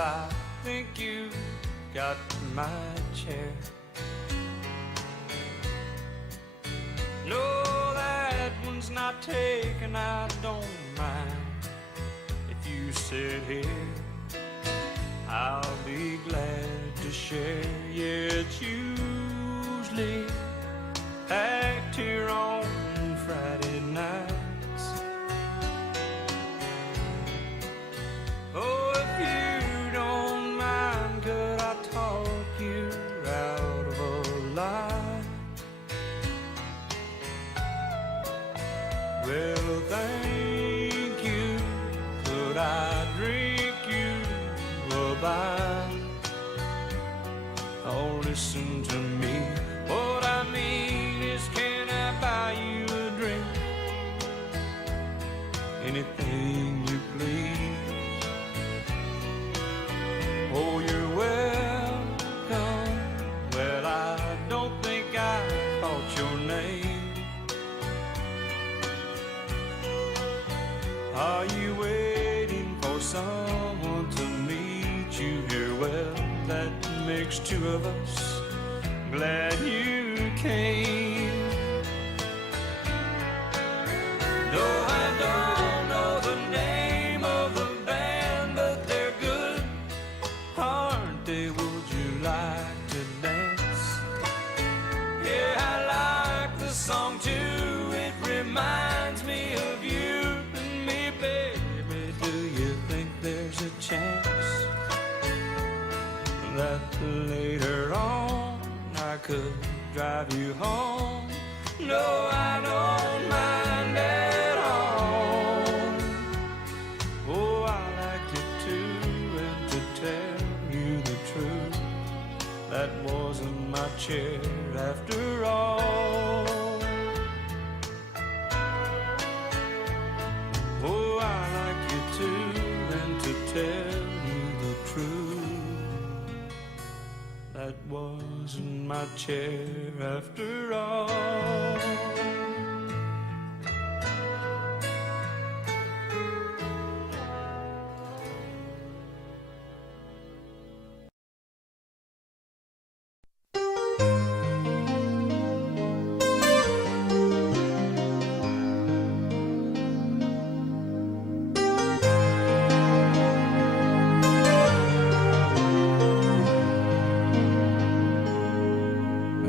I think you got my chair. No, that one's not taken, I don't mind. If you sit here, I'll be glad to share. Yeah, it's usually packed here on Friday nights. Oh, if you don't mind, could I talk you out of a lie? Well, thank you. Could I drink you a bite? Oh, listen to me. What I mean is, can I buy you a drink? Anything you please. Oh, you're welcome. Well, I don't think I caught your name. Are you waiting for someone to meet you here? Well, that makes two of us. Glad you came. No, I don't know the name of the band, but they're good, aren't they? Would you like to dance? Yeah, I like the song too. It reminds me of you and me, baby. Do you think there's a chance that later on I could drive you home? No, I don't mind at all. Oh, I like you too, and to tell you the truth, that wasn't my chair after all. Oh, I like you too, and to tell you the truth, that wasn't my chair after all.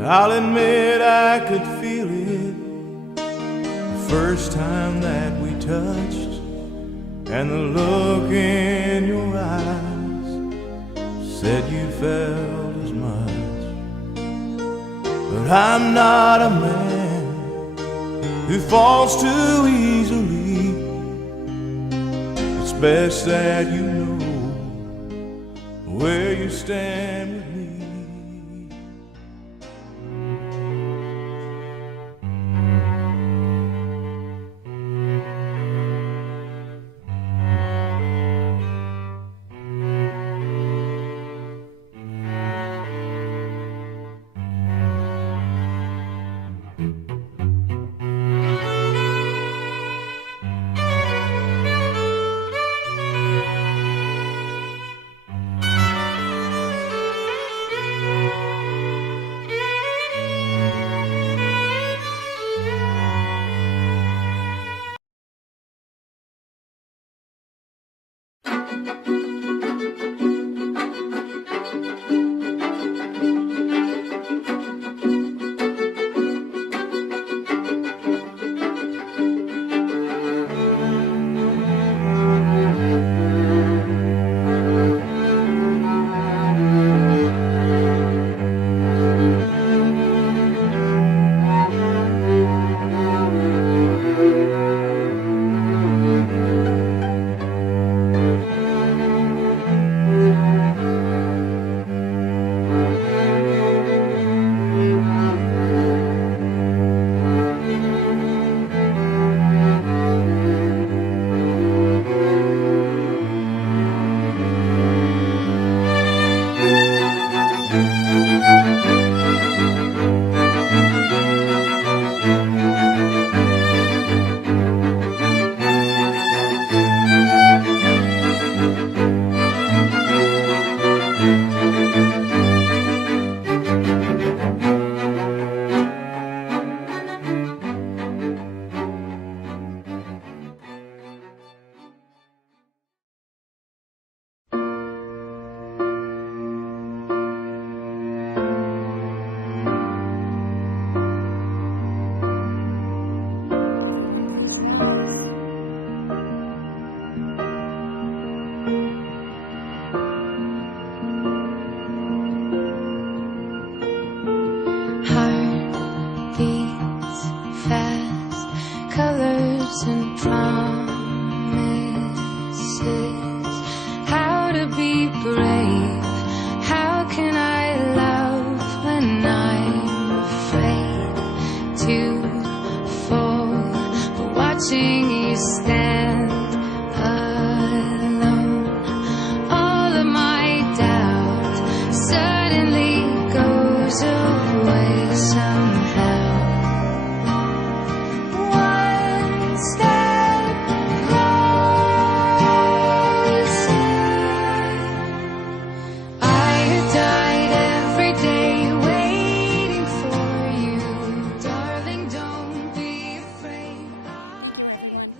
I'll admit I could feel it the first time that we touched, and the look in your eyes said you felt as much. But I'm not a man who falls too easily. It's best that you know where you stand with me. please rise. Heartbeats fast, colors and promises. How to be brave, how can I love when I'm afraid to fall, but watching you stand alone, all of my doubt suddenly goes away somehow. One step closer. I have died every day waiting for you, darling, don't be afraid. Thank you, everyone.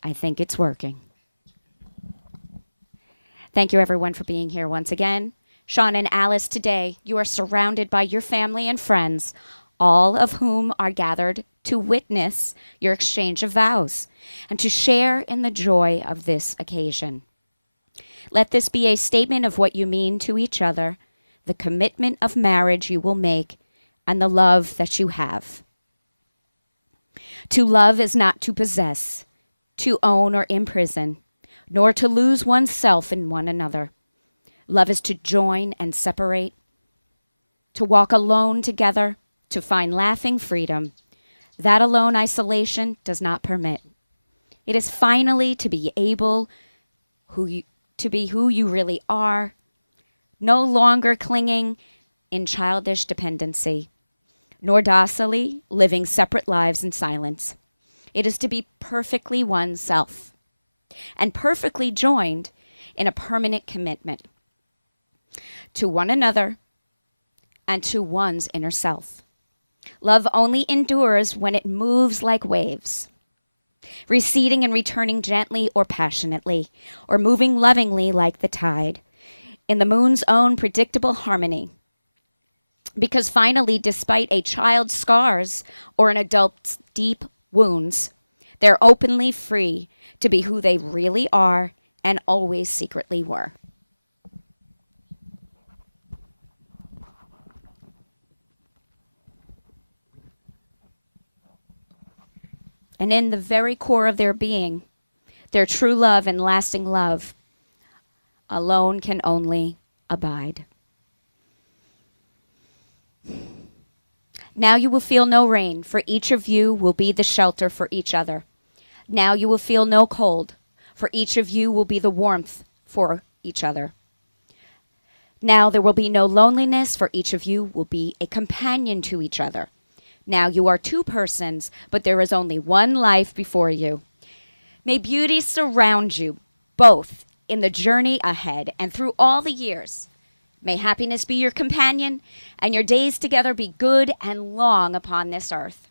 I think it's working. Thank you, everyone, for being here once again. Shaun and Alce, today you are surrounded by your family and friends, all of whom are gathered to witness your exchange of vows and to share in the joy of this occasion. Let this be a statement of what you mean to each other, the commitment of marriage you will make, and the love that you have. To love is not to possess, to own or imprison, nor to lose oneself in one another. Love is to join and separate, to walk alone together, to find laughing freedom. That alone isolation does not permit. It is finally to be able to be who you really are, no longer clinging in childish dependency, nor docilely living separate lives in silence. It is to be perfectly oneself and perfectly joined in a permanent commitment to one another and to one's inner self. Love only endures when it moves like waves, receding and returning gently or passionately, or moving lovingly like the tide, in the moon's own predictable harmony. Because finally, despite a child's scars or an adult's deep wounds, they're openly free to be who they really are and always secretly were. And in the very core of their being, their true love and lasting love alone can only abide. Now you will feel no rain, for each of you will be the shelter for each other. Now you will feel no cold, for each of you will be the warmth for each other. Now there will be no loneliness, for each of you will be a companion to each other. Now you are two persons, but there is only one life before you. May beauty surround you, both in the journey ahead and through all the years. May happiness be your companion, and your days together be good and long upon this earth.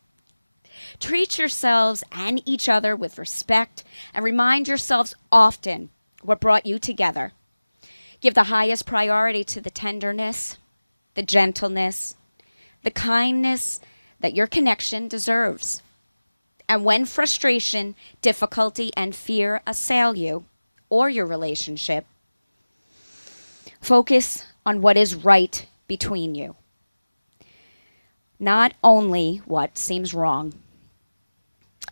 Treat yourselves and each other with respect, and remind yourselves often what brought you together. Give the highest priority to the tenderness, the gentleness, the kindness that your connection deserves. And when frustration, difficulty, and fear assail you or your relationship, focus on what is right between you, not only what seems wrong.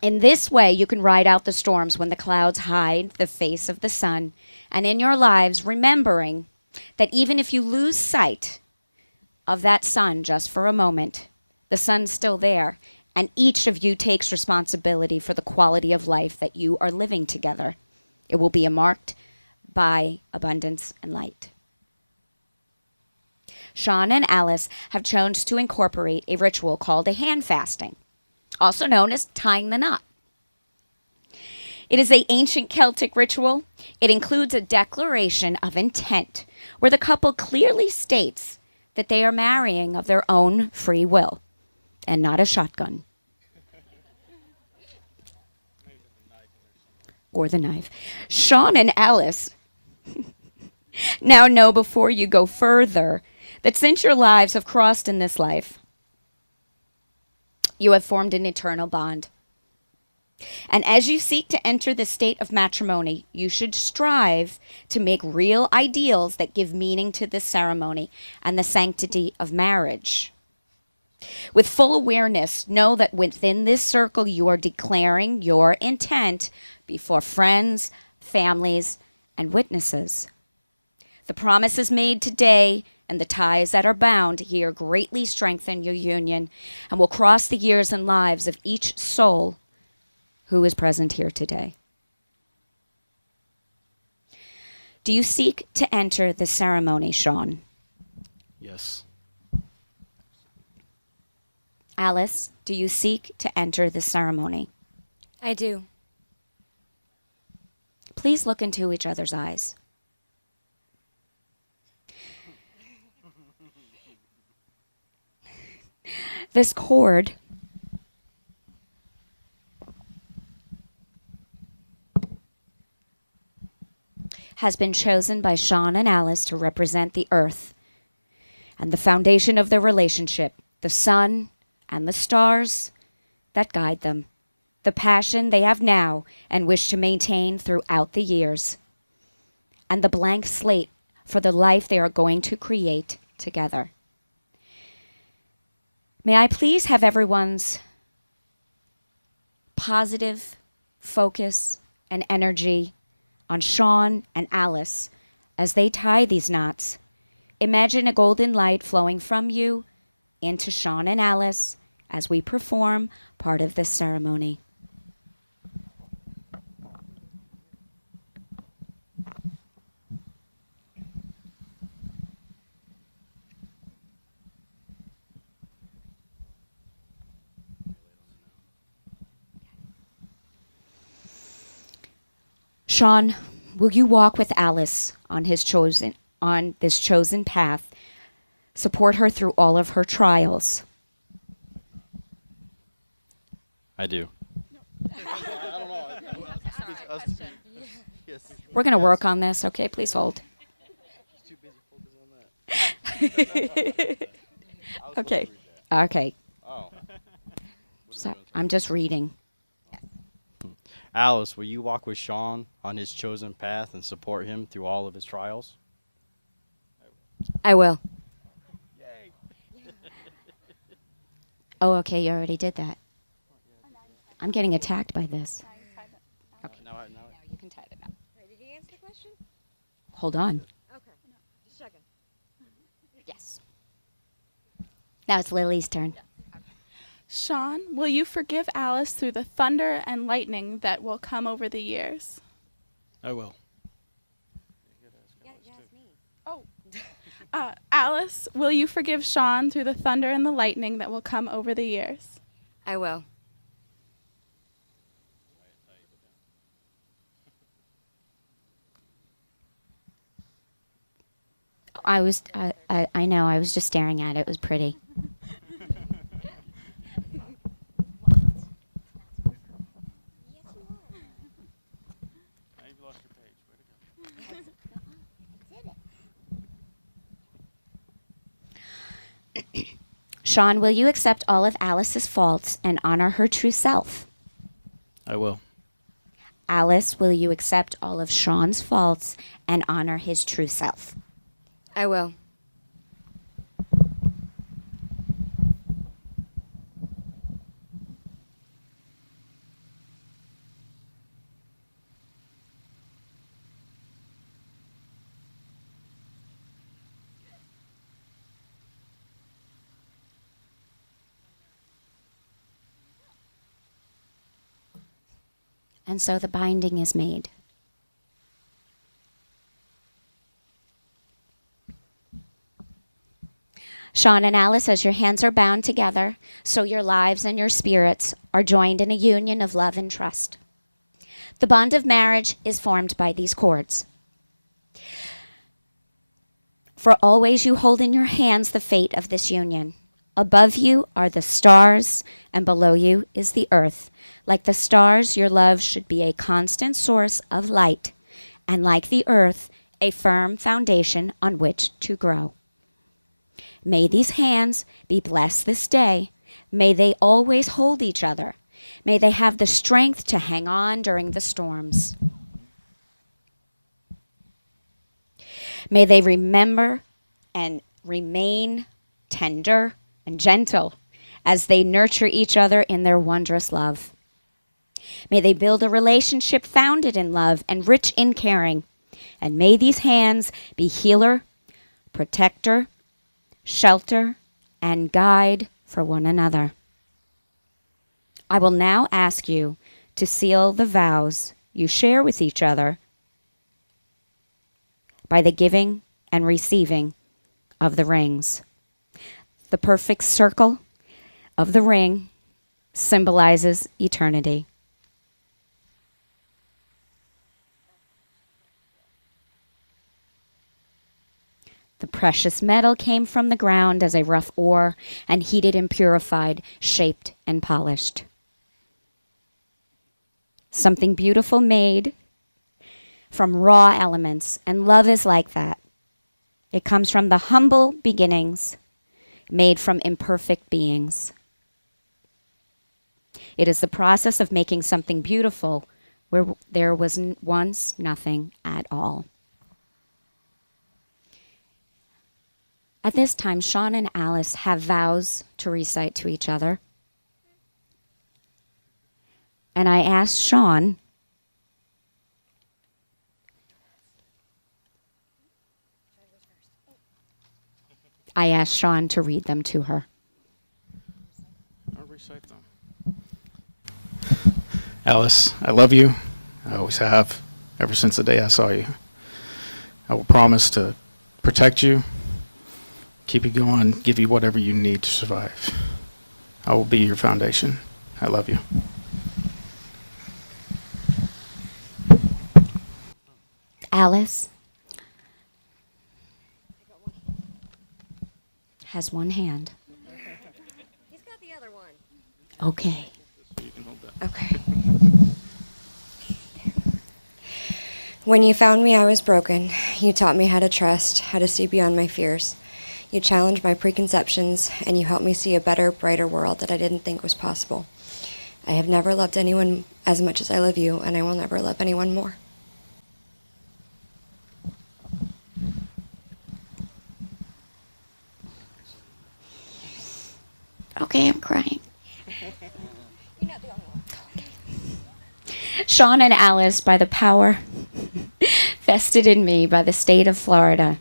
In this way, you can ride out the storms when the clouds hide the face of the sun, and in your lives, remembering that even if you lose sight of that sun just for a moment, the sun's still there, and each of you takes responsibility for the quality of life that you are living together. It will be marked by abundance and light. Shaun and Alce have chosen to incorporate a ritual called a hand fasting, also known as tying the knot. It is an ancient Celtic ritual. It includes a declaration of intent where the couple clearly states that they are marrying of their own free will and not a shotgun or the knife. Shaun and Alce Now know before you go further that since your lives have crossed in this life, you have formed an eternal bond. And as you seek to enter the state of matrimony, you should strive to make real ideals that give meaning to this ceremony and the sanctity of marriage. With full awareness, know that within this circle you are declaring your intent before friends, families, and witnesses. The promises made today and the ties that are bound here greatly strengthen your union and will cross the years and lives of each soul who is present here today. Do you seek to enter the ceremony, Shaun? Yes. Alice, do you seek to enter the ceremony? I do. Please look into each other's eyes. This cord has been chosen by Shaun and Alice to represent the earth and the foundation of their relationship, the sun and the stars that guide them, the passion they have now and wish to maintain throughout the years, and the blank slate for the life they are going to create together. May I please have everyone's positive focus and energy on Shaun and Alice as they tie these knots. Imagine a golden light flowing from you into Shaun and Alice as we perform part of this ceremony. Shaun, will you walk with Alice on this chosen path, support her through all of her trials? I do. We're going to work on this, okay? Please hold. Okay. Okay. Oh. So, I'm just reading. Alice, will you walk with Shaun on his chosen path and support him through all of his trials? I will. Oh, okay, you already did that. I'm getting attacked by this. Okay. No, You can tie it up. Did he answer the question? Hold on. Okay. Just checking. Yes. Now it's Lily's turn. Shaun, will you forgive Alice through the thunder and lightning that will come over the years? I will. Alice, will you forgive Shaun through the thunder and the lightning that will come over the years? I will. I know, I was just staring at it. It was pretty. Shaun, will you accept all of Alice's faults and honor her true self? I will. Alice, will you accept all of Shaun's faults and honor his true self? I will. And so the binding is made. Shaun and Alice, as your hands are bound together, so your lives and your spirits are joined in a union of love and trust. The bond of marriage is formed by these cords. For always you hold in your hands the fate of this union. Above you are the stars, and below you is the earth. Like the stars, your love should be a constant source of light, and like the earth, a firm foundation on which to grow. May these hands be blessed this day. May they always hold each other. May they have the strength to hang on during the storms. May they remember and remain tender and gentle as they nurture each other in their wondrous love. May they build a relationship founded in love and rich in caring. And may these hands be healer, protector, shelter, and guide for one another. I will now ask you to seal the vows you share with each other by the giving and receiving of the rings. The perfect circle of the ring symbolizes eternity. The precious metal came from the ground as a rough ore, and heated and purified, shaped and polished. Something beautiful made from raw elements, and love is like that. It comes from the humble beginnings, made from imperfect beings. It is the process of making something beautiful where there was once nothing at all. At this time, Shaun and Alce have vows to recite to each other. And I asked Shaun to read them to her. I'll recite them. Alce, I love you. I always have, ever since the day I saw you. I will promise to protect you, keep you going, give you whatever you need to survive. I will be your foundation. I love you. Alce has one hand. He's got the other one. Okay. You can hold that. Okay. When you found me, I was broken. You taught me how to trust, how to see beyond my fears. You challenged my preconceptions, and you helped me see a better, brighter world that I didn't think was possible. I have never loved anyone as much as I love you, and I will never love anyone more. Okay, I'm crying. You're not the only one. Shaun and Alce, by the power vested in me by the state of Florida,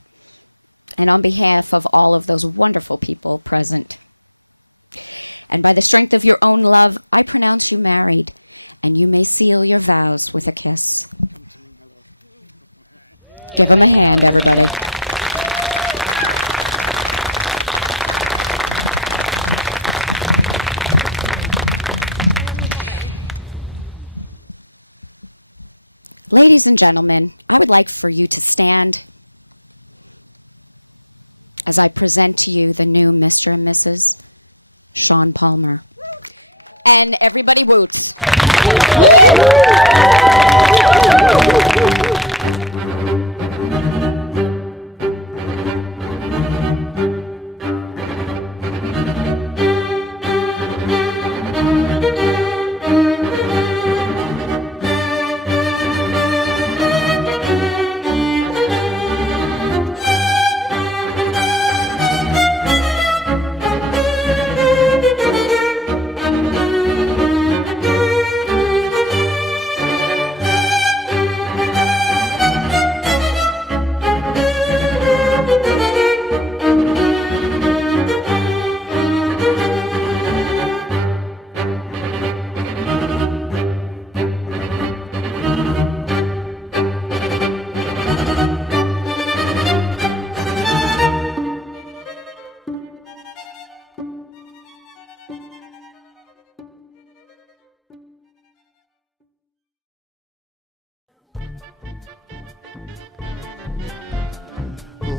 and on behalf of all of those wonderful people present, and by the strength of your own love, I pronounce you married, and you may seal your vows with a kiss. Give them a hand, everybody. Ladies and gentlemen, I would like for you to stand as I present to you the new Mr. and Mrs. Shaun Palmer. And everybody woots.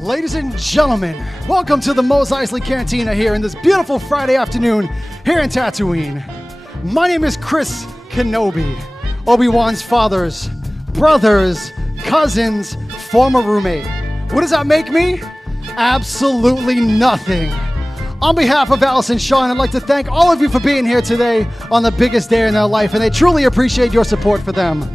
Ladies and gentlemen, welcome to the Mos Eisley Cantina here in this beautiful Friday afternoon here in Tatooine. My name is Chris Kenobi, Obi-Wan's father's brother's cousin's former roommate. What does that make me? Absolutely nothing. On behalf of Alce and Shaun, I'd like to thank all of you for being here today on the biggest day in their life, and they truly appreciate your support for them.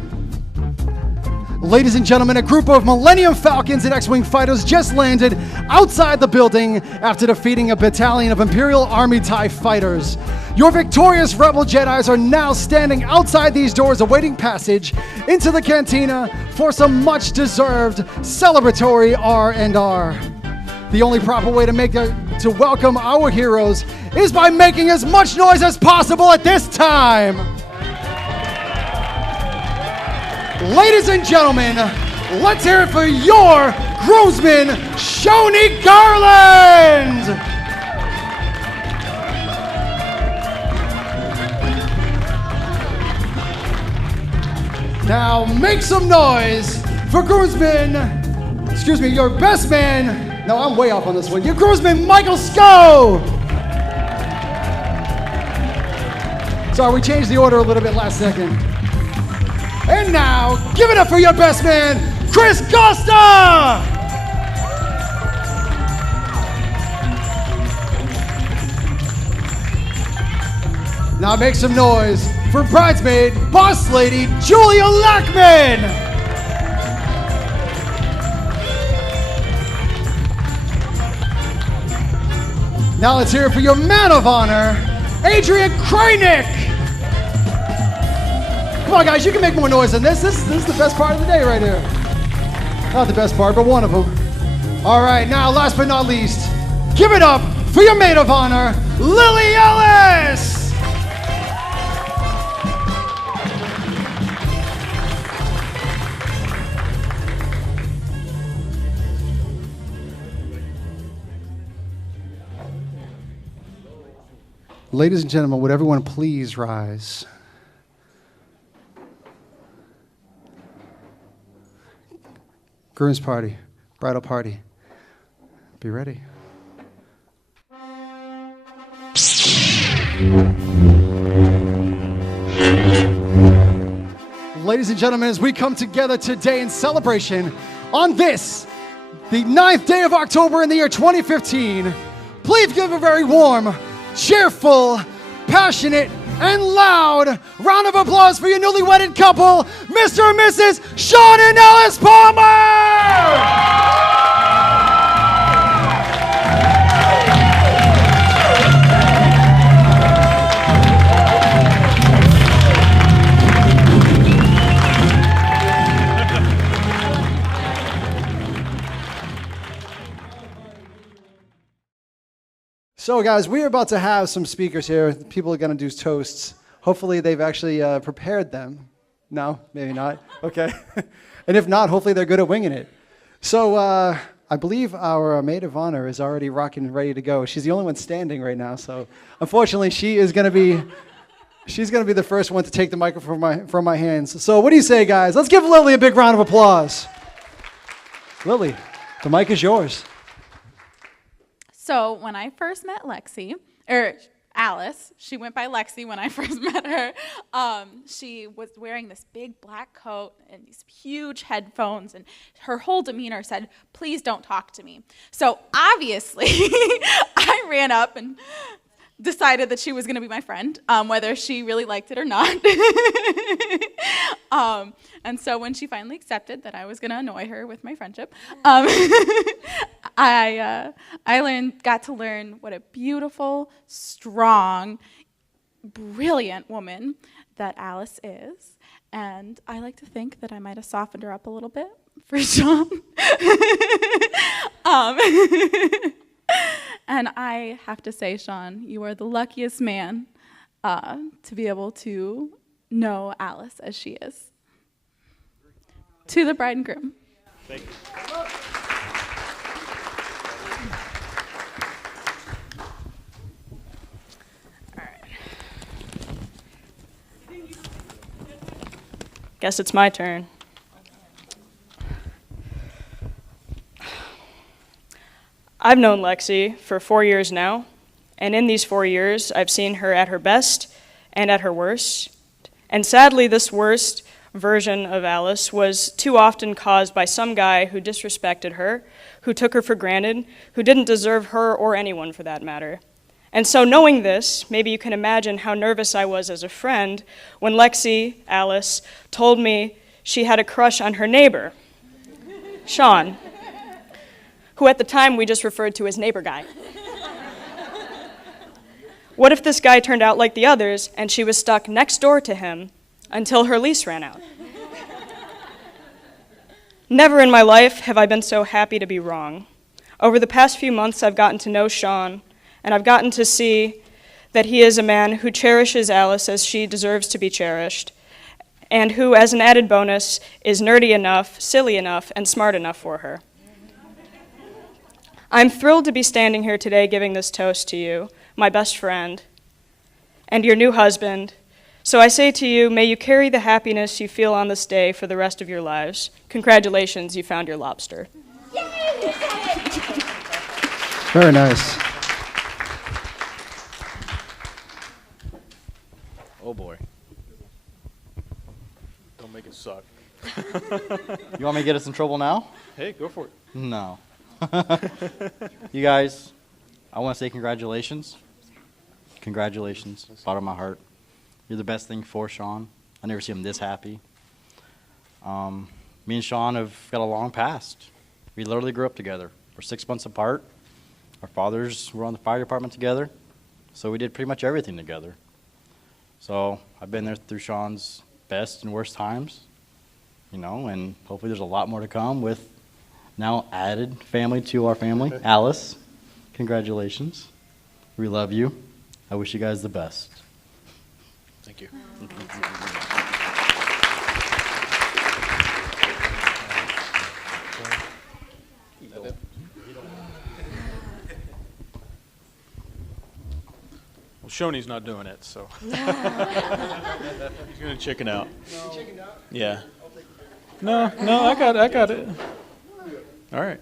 Ladies and gentlemen, a group of Millennium Falcons and X-Wing fighters just landed outside the building after defeating a battalion of Imperial Army TIE fighters. Your victorious Rebel Jedis are now standing outside these doors awaiting passage into the cantina for some much-deserved celebratory R&R. The only proper way to welcome our heroes is by making as much noise as possible at this time. Ladies and gentlemen, let's hear it for your groomsman, Shaun Garland! Now make some noise for groomsman, your best man. No, I'm way off on this one. Your groomsman, Michael Sco! Sorry, we changed the order a little bit last second. And now, give it up for your best man, Chris Costa! Now make some noise for bridesmaid, boss lady, Julia Lackman! Now let's hear it for your man of honor, Adrian Krajnik! Come on, guys, you can make more noise than this. This is the best part of the day right here. Not the best part, but one of them. All right, now, last but not least, give it up for your maid of honor, Lily Ellis! Ladies and gentlemen, would everyone please rise? Groom's party, bridal party. Be ready. Ladies and gentlemen, as we come together today in celebration on this, the 9th day of October in the year 2015, please give a very warm, cheerful, passionate, and loud round of applause for your newly wedded couple, Mr. and Mrs. Shaun and Alice Palmer! So guys, we're about to have some speakers here. People are going to do toasts. Hopefully they've actually prepared them. No, maybe not. Okay. And if not, hopefully they're good at winging it. So I believe our maid of honor is already rocking and ready to go. She's the only one standing right now. So unfortunately, she's going to be the first one to take the microphone from my hands. So what do you say, guys? Let's give Lily a big round of applause. Lily, the mic is yours. So when I first met Alice, she went by Lexi when I first met her. She was wearing this big black coat and these huge headphones, and her whole demeanor said, "Please don't talk to me." So obviously, I ran up and decided that she was going to be my friend, whether she really liked it or not. And so when she finally accepted that I was going to annoy her with my friendship, I got to learn what a beautiful, strong, brilliant woman that Alice is. And I like to think that I might have softened her up a little bit for Shaun. And I have to say, Shaun, you are the luckiest man to be able to know Alice as she is. To the bride and groom. Thank you. All right. Guess it's my turn. I've known Lexi for 4 years now, and in these 4 years, I've seen her at her best and at her worst. And sadly, this worst version of Alice was too often caused by some guy who disrespected her, who took her for granted, who didn't deserve her or anyone for that matter. And so knowing this, maybe you can imagine how nervous I was as a friend when Lexi, Alice, told me she had a crush on her neighbor, Shaun, who at the time we just referred to as neighbor guy. What if this guy turned out like the others and she was stuck next door to him until her lease ran out? Never in my life have I been so happy to be wrong. Over the past few months, I've gotten to know Shaun, and I've gotten to see that he is a man who cherishes Alice as she deserves to be cherished, and who, as an added bonus, is nerdy enough, silly enough, and smart enough for her. I'm thrilled to be standing here today giving this toast to you, my best friend, and your new husband. So I say to you, may you carry the happiness you feel on this day for the rest of your lives. Congratulations, you found your lobster. Very nice. Oh boy. Don't make it suck. You want me to get us in trouble now? Hey, go for it. No. You guys, I want to say congratulations. Congratulations, bottom of my heart. You're the best thing for Shaun. I never see him this happy. Me and Shaun have got a long past. We literally grew up together. We're 6 months apart. Our fathers were on the fire department together, so we did pretty much everything together. So I've been there through Shaun's best and worst times, you know, and hopefully there's a lot more to come with now added family to our family. Alice, congratulations. We love you. I wish you guys the best. Thank you. Well, Shoney's not doing it, so he's gonna chicken out. Yeah. No, I got it. All right.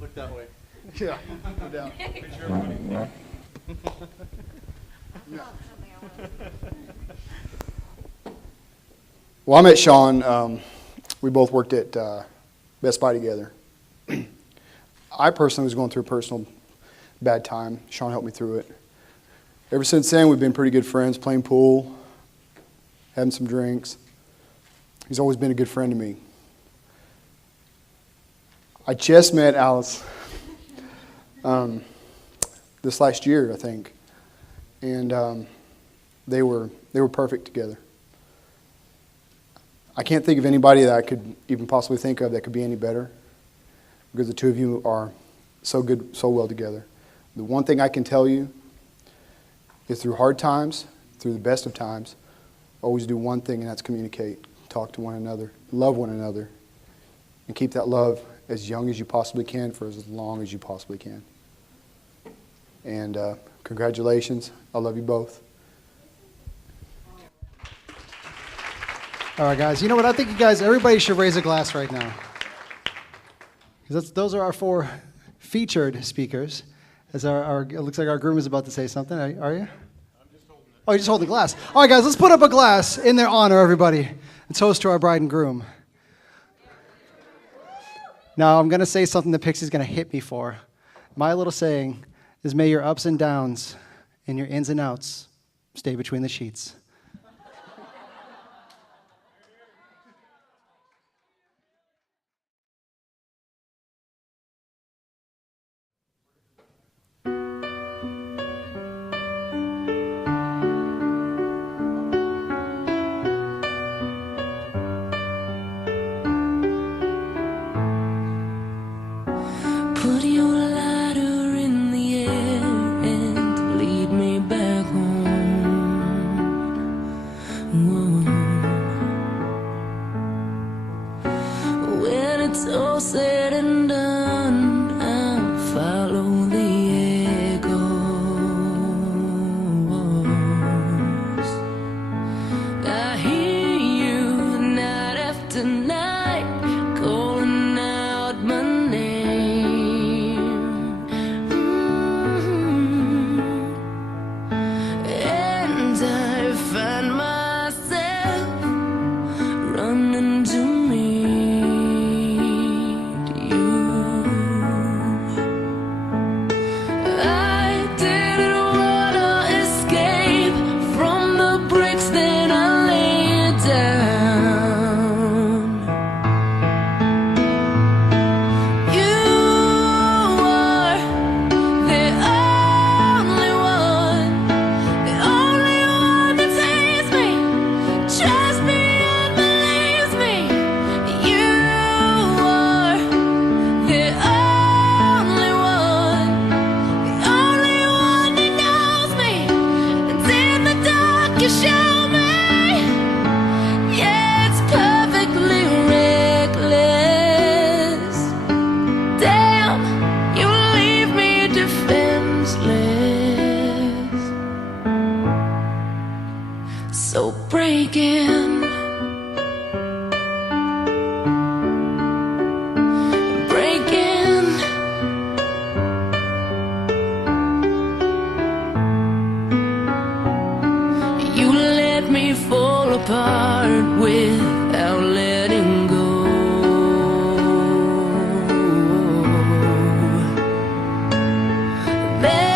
Look that way. Yeah, no doubt. Well, I met Shaun. We both worked at Best Buy together. I personally was going through a personal bad time. Shaun helped me through it. Ever since then, we've been pretty good friends, playing pool, having some drinks. He's always been a good friend to me. I just met Alice this last year, I think, and they were perfect together. I can't think of anybody that I could even possibly think of that could be any better, because the two of you are so good, so well together. The one thing I can tell you is through hard times, through the best of times, always do one thing, and that's communicate, talk to one another, love one another, and keep that love as young as you possibly can for as long as you possibly can. And congratulations. I love you both. All right, guys. You know what? I think you guys, everybody should raise a glass right now. Because those are our four featured speakers. As it looks like our groom is about to say something. Are you? I'm just holding it. Oh, you're just holding the glass. All right, guys. Let's put up a glass in their honor, everybody. And toast to our bride and groom. Now, I'm going to say something that Pixie's going to hit me for. My little saying is, may your ups and downs and your ins and outs stay between the sheets. Put your ladder in the air and lead me back home.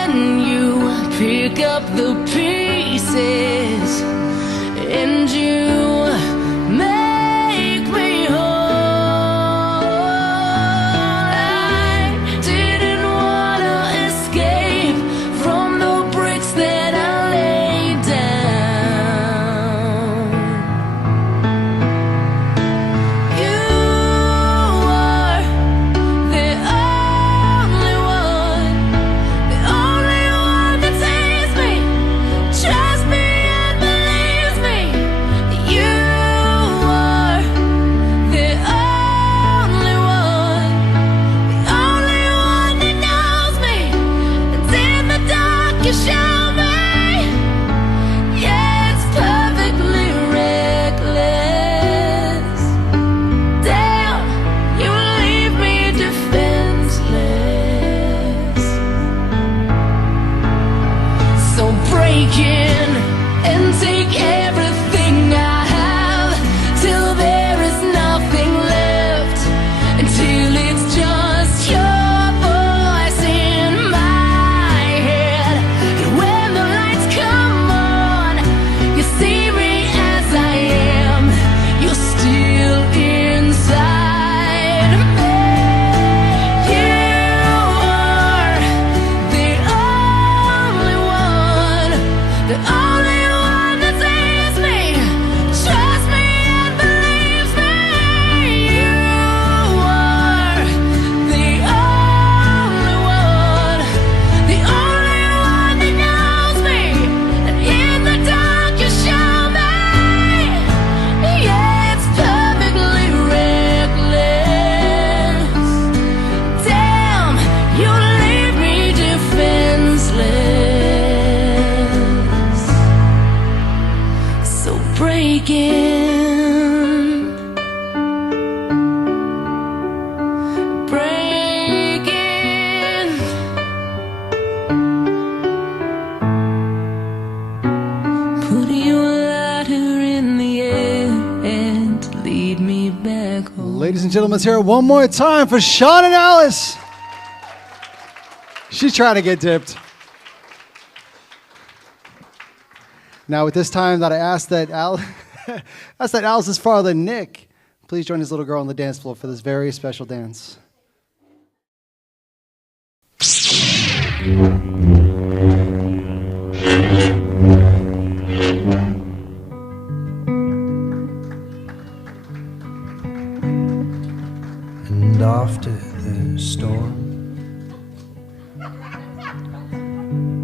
when you pick up the pieces and you make me whole. I didn't want to escape from the bricks that I laid down. You are the only one that saves me, trusts me and believes me. You are the only one that knows me. And in the dark you show me, yeah, it's perfectly reckless. Damn, you leave me defenseless. So break in and take everything I have, till there is nothing left, until it's just your voice in my head. And when the lights come on, you see me as I am, you're still inside me. You are the only one that saves me, trusts me and believes me. You are the only one that knows me. And in the dark you show me, yeah, it's perfectly reckless. Damn, you leave me defenseless. So break in, break in. Put your ladder in the air and lead me back home. Ladies and gentlemen, let's hear it one more time for Shaun and Alce. She's trying to get dipped. Now, at this time, that I asked that Alce's father, Nick, please join his little girl on the dance floor for this very special dance. And after the storm,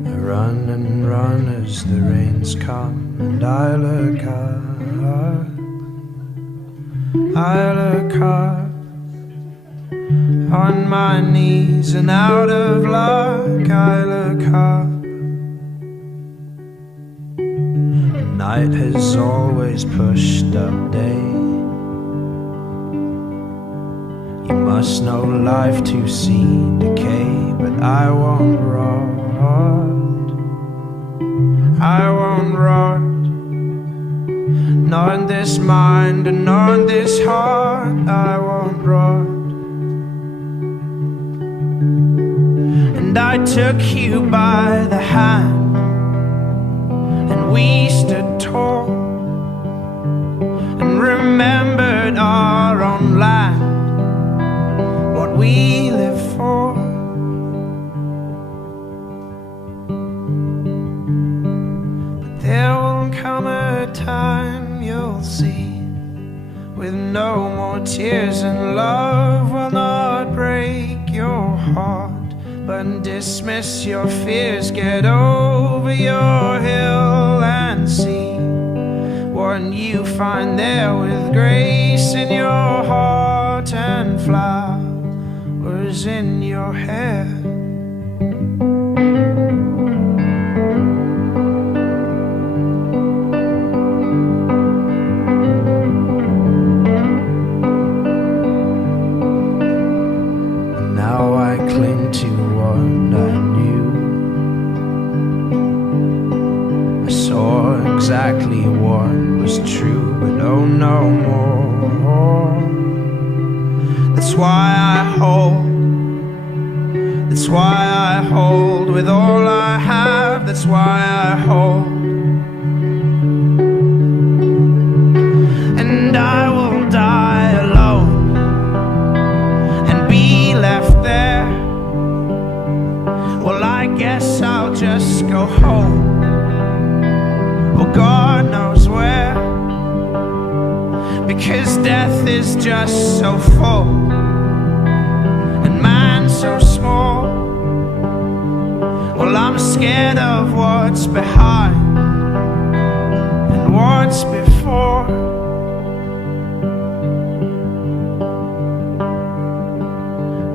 I run and run as the rains come, and I look up on my knees, and out of luck I look up. Night has always pushed up day. You must know life to see decay, but I won't rot. I won't rot. Not in this mind and not in this heart. I won't rot. And I took you by the hand, and we stood tall, and remembered our own land, what we live for. But there will come a time you'll see, with no more tears, and love will not break your heart, but dismiss your fears. Get over your hill and see what you find there, with grace in your heart and flowers in your hair. Now I cling to what I knew. I saw exactly what was true, but oh no more. That's why I hold, that's is why I hold. And I will die alone and be left there. Well, I guess I'll just go home. Well, God knows where, because death is just so full and mine's so small. Well, I'm scared of what's behind and what's before.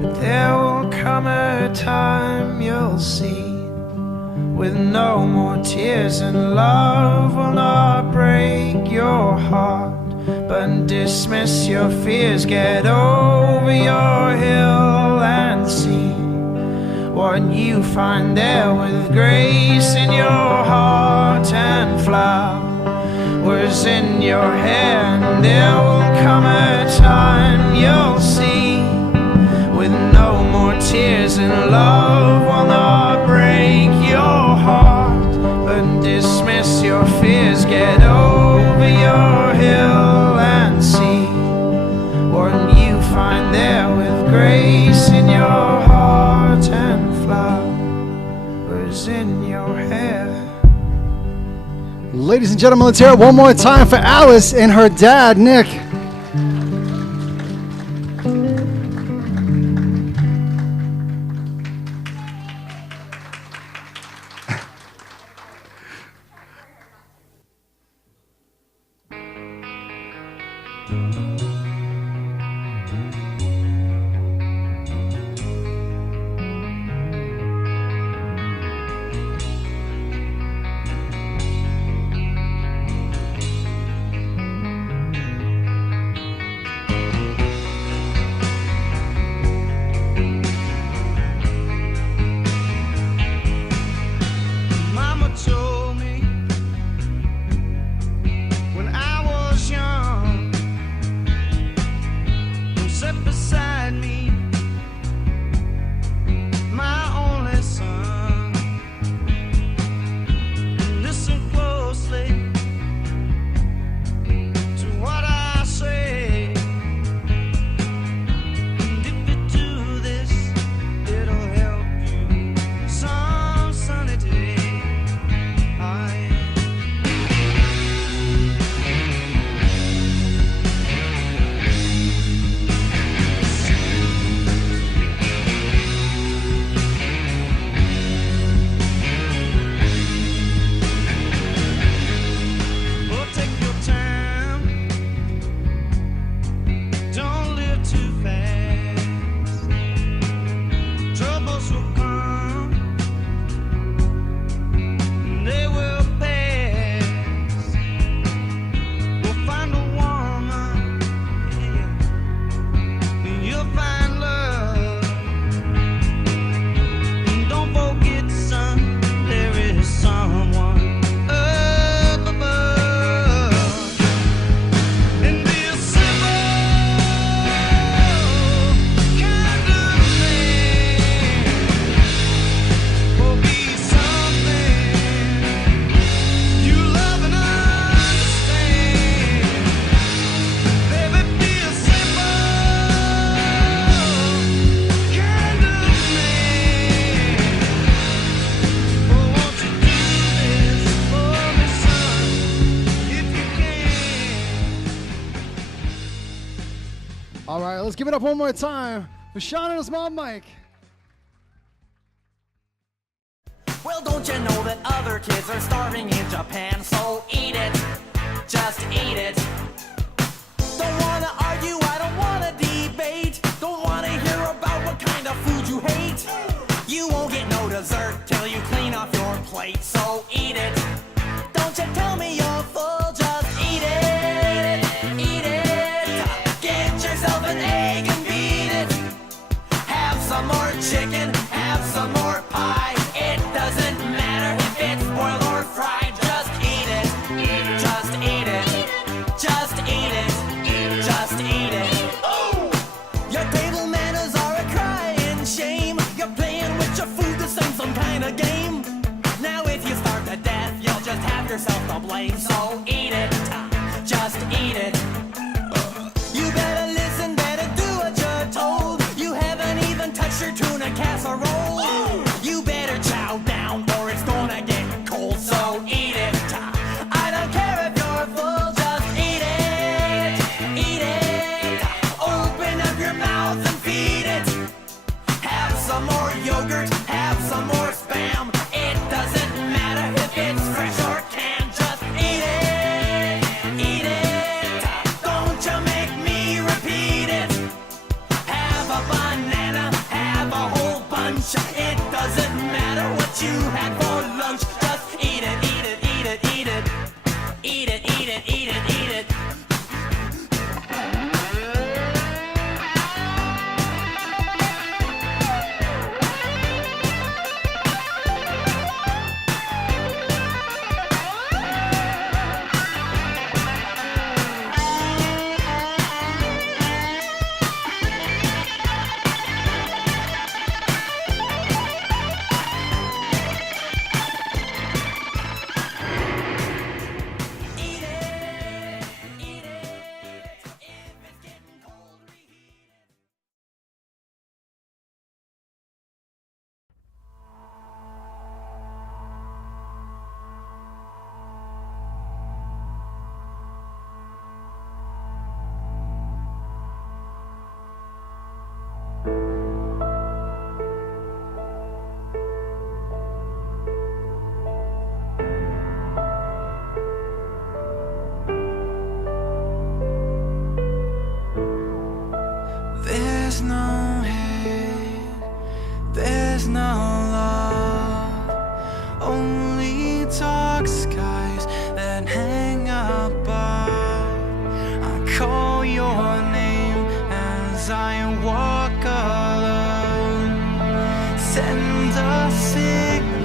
But there will come a time you'll see, with no more tears, and love will not break your heart, but dismiss your fears. Get over your hill and see what you find there, with grace in your heart and flowers in your hair. And there will come a time you'll see, with no more tears, and love will not break your heart, but dismiss your fears. Get over your hill and see what you find there, with grace in your heart and flowers in your hair. Ladies and gentlemen, let's hear it one more time for Alice and her dad, Nick. Mama told me when I was young, who sat beside me, my only son. Listen closely to what I say, and if you do this, it'll help you some sunny day. Well, take your time, don't live too fast. Troubles will come, they will pass. We'll find a woman, yeah, and you'll find love. And don't forget, son, there is someone up above. And be a simple kind of man, or be something you love and understand. Baby, be a simple kind of man. Oh, won't you do this for me, son, if you can? All right, let's give it up one more time for Shaun and his mom, Mike. Well, don't you know that other kids are starving in Japan? So eat it, just eat it. Don't wanna argue, I don't wanna debate. Don't wanna hear about what kind of food you hate. You won't get no dessert till you clean off your plate. So eat it, don't you tell me you're full, just eat it. Eat it. Get yourself an egg and beat it. Have some more chicken, have some more pie. It doesn't matter if it's boiled or fried. Just eat it. Just eat it. Just eat it. Just eat it. Oh! Your table manners are a crying shame. You're playing with your food the same some kind of game. Now if you flame, so eat it, just eat it. You better listen, better do what you're told. You haven't even touched your tuna casserole. You better chow down or it's gonna get cold, so eat it. I don't care if you're full, just eat it. Eat it. Open up your mouth and feed it. Have some more yogurt, have some more Spam. It doesn't matter if it's fresh or canned, just eat it. Eat it. Don't you make me repeat it. Have a banana, have a whole bunch. It doesn't matter what you had for lunch. Just eat it, eat it, eat it, eat it, eat it, eat it, eat it. There's no hate, there's no love, only dark skies that hang above. I call your name as I walk alone. Send a signal.